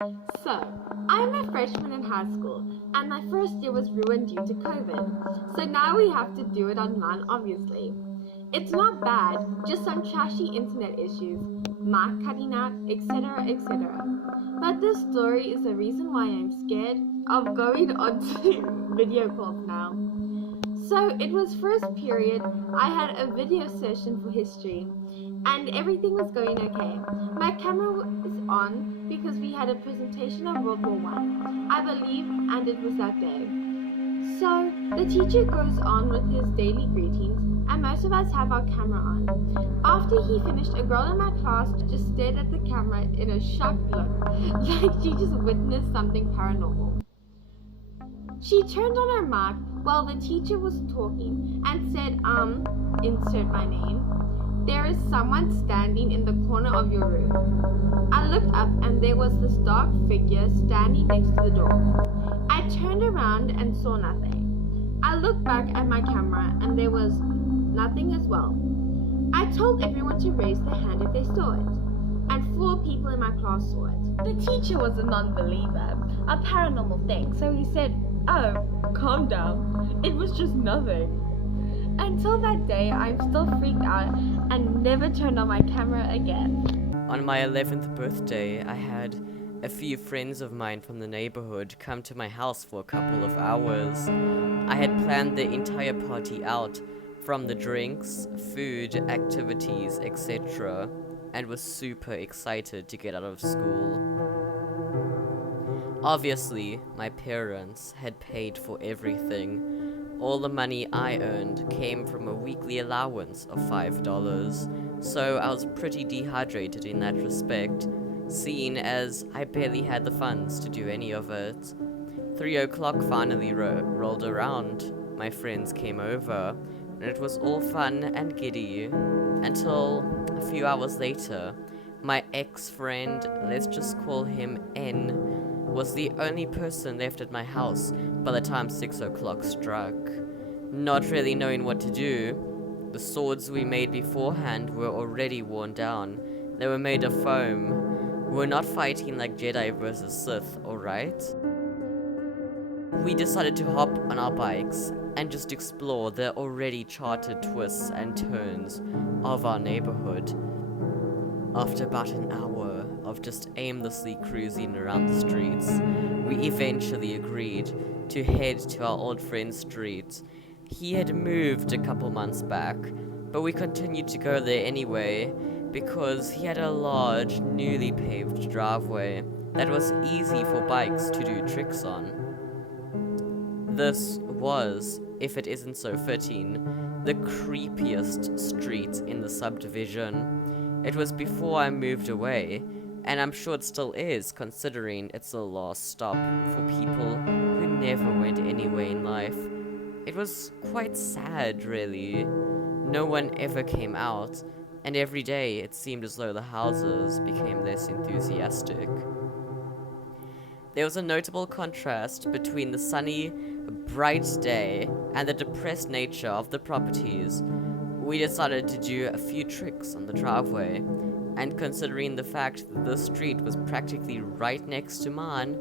So, I'm a freshman in high school, and my first year was ruined due to COVID. So now we have to do it online, obviously. It's not bad, just some trashy internet issues, mic cutting out, etc., etc. But this story is the reason why I'm scared of going onto video calls now. So it was first period, I had a video session for history, and everything was going okay. My camera was on because we had a presentation of World War One, I believe, and it was that day. So the teacher goes on with his daily greetings, and most of us have our camera on. After he finished, a girl in my class just stared at the camera in a shocked look, like she just witnessed something paranormal. She turned on her mic while the teacher was talking and said, insert my name. There is someone standing in the corner of your room. I looked up and there was this dark figure standing next to the door. I turned around and saw nothing. I looked back at my camera and there was nothing as well. I told everyone to raise their hand if they saw it, and 4 people in my class saw it. The teacher was a non-believer, a paranormal thing, so he said, "Oh, calm down. It was just nothing." Until that day, I'm still freaked out and never turned on my camera again. On my 11th birthday, I had a few friends of mine from the neighborhood come to my house for a couple of hours. I had planned the entire party out, from the drinks, food, activities, etc., and was super excited to get out of school. Obviously, my parents had paid for everything. All the money I earned came from a weekly allowance of $5, so I was pretty dehydrated in that respect, seeing as I barely had the funds to do any of it. 3 o'clock finally rolled around. My friends came over, and it was all fun and giddy, until a few hours later, my ex-friend, let's just call him N, was the only person left at my house by the time 6 o'clock struck. Not really knowing what to do, the swords we made beforehand were already worn down. They were made of foam. We're not fighting like Jedi versus Sith, alright? We decided to hop on our bikes and just explore the already charted twists and turns of our neighborhood. After about an hour of just aimlessly cruising around the streets, we eventually agreed to head to our old friend's street. He had moved a couple months back, but we continued to go there anyway because he had a large, newly paved driveway that was easy for bikes to do tricks on. This was, if it isn't so fitting, the creepiest street in the subdivision. It was before I moved away, and I'm sure it still is, considering it's the last stop for people who never went anywhere in life. It was quite sad, really. No one ever came out, and every day it seemed as though the houses became less enthusiastic. There was a notable contrast between the sunny, bright day and the depressed nature of the properties. We decided to do a few tricks on the driveway, and considering the fact that the street was practically right next to mine,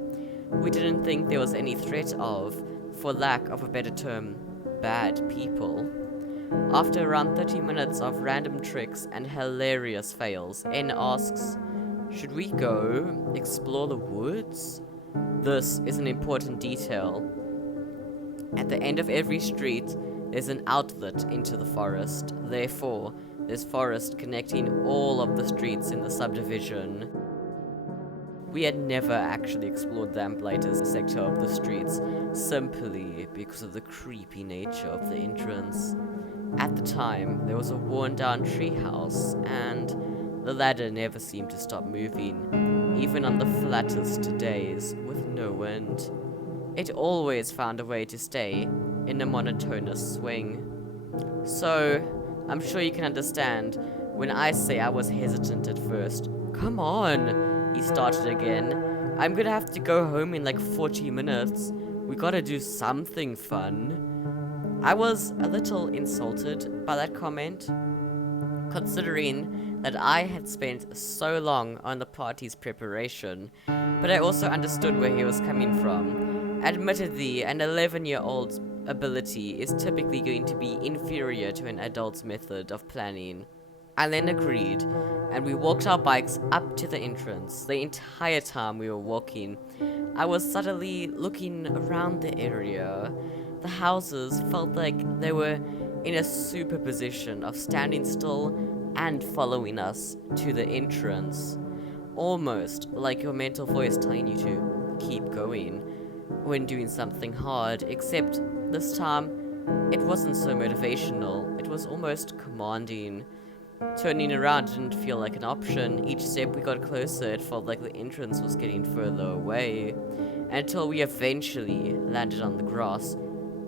we didn't think there was any threat of, for lack of a better term, bad people. After around 30 minutes of random tricks and hilarious fails, N asks, "Should we go explore the woods?" This is an important detail. At the end of every street, there's an outlet into the forest. Therefore, there's forest connecting all of the streets in the subdivision. We had never actually explored the Lamplighter's sector of the streets, simply because of the creepy nature of the entrance. At the time, there was a worn-down treehouse, and the ladder never seemed to stop moving, even on the flattest days with no wind. It always found a way to stay in a monotonous swing. So, I'm sure you can understand when I say I was hesitant at first. "Come on," he started again. "I'm gonna have to go home in like 40 minutes. We gotta do something fun." I was a little insulted by that comment, considering that I had spent so long on the party's preparation, but I also understood where he was coming from. Admittedly, an 11-year-old's ability is typically going to be inferior to an adult's method of planning. I then agreed, and we walked our bikes up to the entrance. The entire time we were walking, I was subtly looking around the area. The houses felt like they were in a superposition of standing still and following us to the entrance. Almost like your mental voice telling you to keep going when doing something hard, except this time it wasn't so motivational, it was almost commanding. Turning around didn't feel like an option. Each step we got closer, it felt like the entrance was getting further away, until we eventually landed on the grass.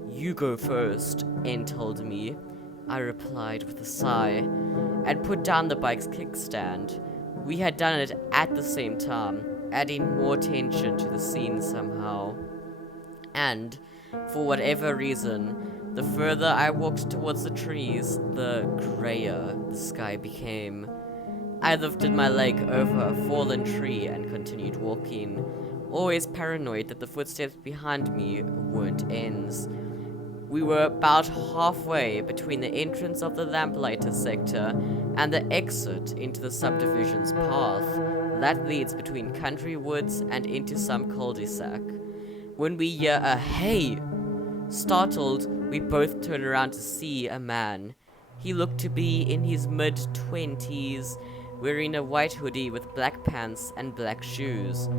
"You go first," N told me. I replied with a sigh, and put down the bike's kickstand. We had done it at the same time, adding more tension to the scene somehow. And, for whatever reason, the further I walked towards the trees, the grayer the sky became. I lifted my leg over a fallen tree and continued walking, always paranoid that the footsteps behind me weren't N's. We were about halfway between the entrance of the lamplighter sector and the exit into the subdivision's path that leads between country woods and into some cul-de-sac, when we hear a "hey!" Startled, we both turn around to see a man. He looked to be in his mid-20s, wearing a white hoodie with black pants and black shoes.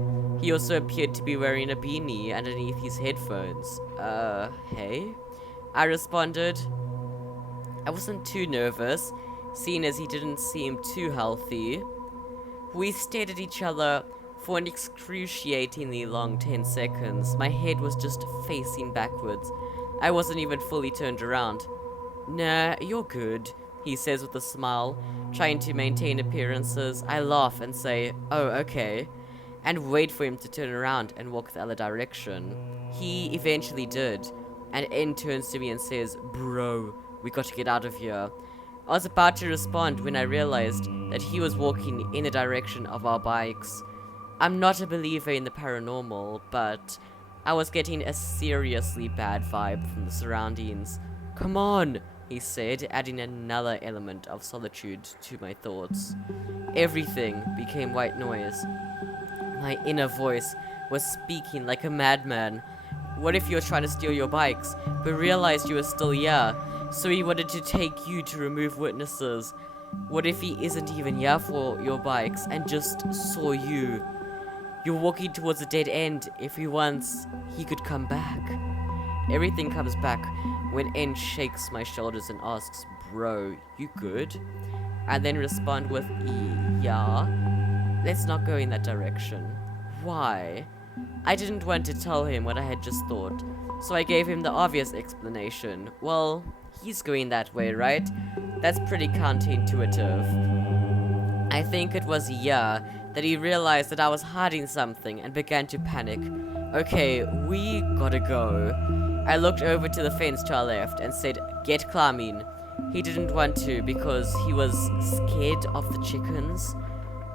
He also appeared to be wearing a beanie underneath his headphones. Hey? I responded. I wasn't too nervous, seeing as he didn't seem too healthy. We stared at each other for an excruciatingly long 10 seconds. My head was just facing backwards. I wasn't even fully turned around. "Nah, you're good," he says with a smile, trying to maintain appearances. I laugh and say, "Oh, okay," and wait for him to turn around and walk the other direction. He eventually did, and N turns to me and says, "Bro, we got to get out of here." I was about to respond when I realized that he was walking in the direction of our bikes. I'm not a believer in the paranormal, but I was getting a seriously bad vibe from the surroundings. "Come on," he said, adding another element of solitude to my thoughts. Everything became white noise. My inner voice was speaking like a madman. What if he was trying to steal your bikes, but realized you were still here, so he wanted to take you to remove witnesses? What if he isn't even here for your bikes and just saw you? You're walking towards a dead end. If he wants, he could come back. Everything comes back when N shakes my shoulders and asks, "Bro, you good?" I then respond with, "Yeah. Let's not go in that direction." "Why?" I didn't want to tell him what I had just thought, so I gave him the obvious explanation. "Well, he's going that way, right? That's pretty counterintuitive." I think it was here that he realized that I was hiding something and began to panic. "Okay, we gotta go." I looked over to the fence to our left and said, "Get climbing." He didn't want to because he was scared of the chickens.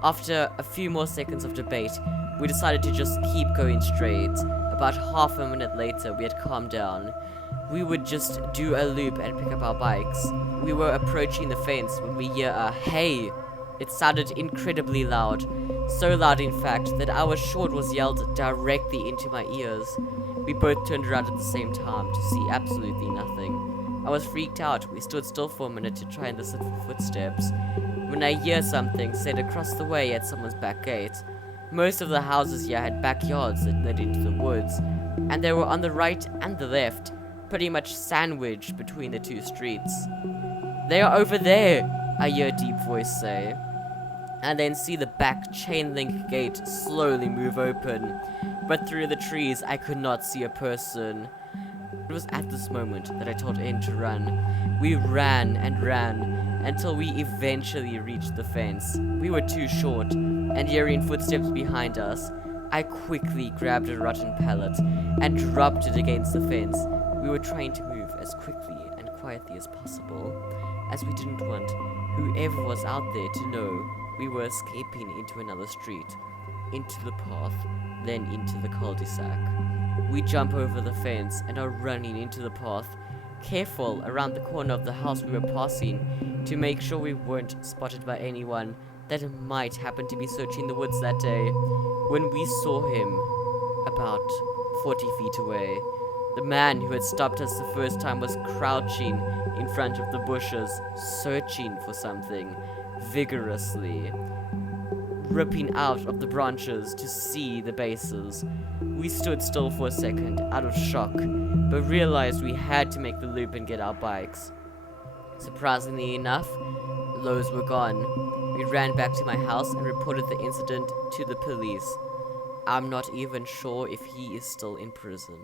After a few more seconds of debate, we decided to just keep going straight. About half a minute later, we had calmed down. We would just do a loop and pick up our bikes. We were approaching the fence when we hear a "hey." It sounded incredibly loud. So loud, in fact, that our short was yelled directly into my ears. We both turned around at the same time to see absolutely nothing. I was freaked out. We stood still for a minute to try and listen for footsteps, when I hear something said across the way at someone's back gate. Most of the houses here had backyards that led into the woods, and they were on the right and the left, pretty much sandwiched between the two streets. "They are over there," I hear a deep voice say, and then see the back chain link gate slowly move open, but through the trees I could not see a person. It was at this moment that I told N to run. We ran and ran until we eventually reached the fence. We were too short, and hearing footsteps behind us, I quickly grabbed a rotten pallet and dropped it against the fence. We were trying to move as quickly and quietly as possible, as we didn't want whoever was out there to know we were escaping into another street, into the path, then into the cul-de-sac. We jump over the fence and are running into the path, careful around the corner of the house we were passing to make sure we weren't spotted by anyone that might happen to be searching the woods that day, when we saw him about 40 feet away. The man who had stopped us the first time was crouching in front of the bushes, searching for something vigorously, ripping out of the branches to see the bases. We stood still for a second, out of shock, but realized we had to make the loop and get our bikes. Surprisingly enough, those were gone. We ran back to my house and reported the incident to the police. I'm not even sure if he is still in prison.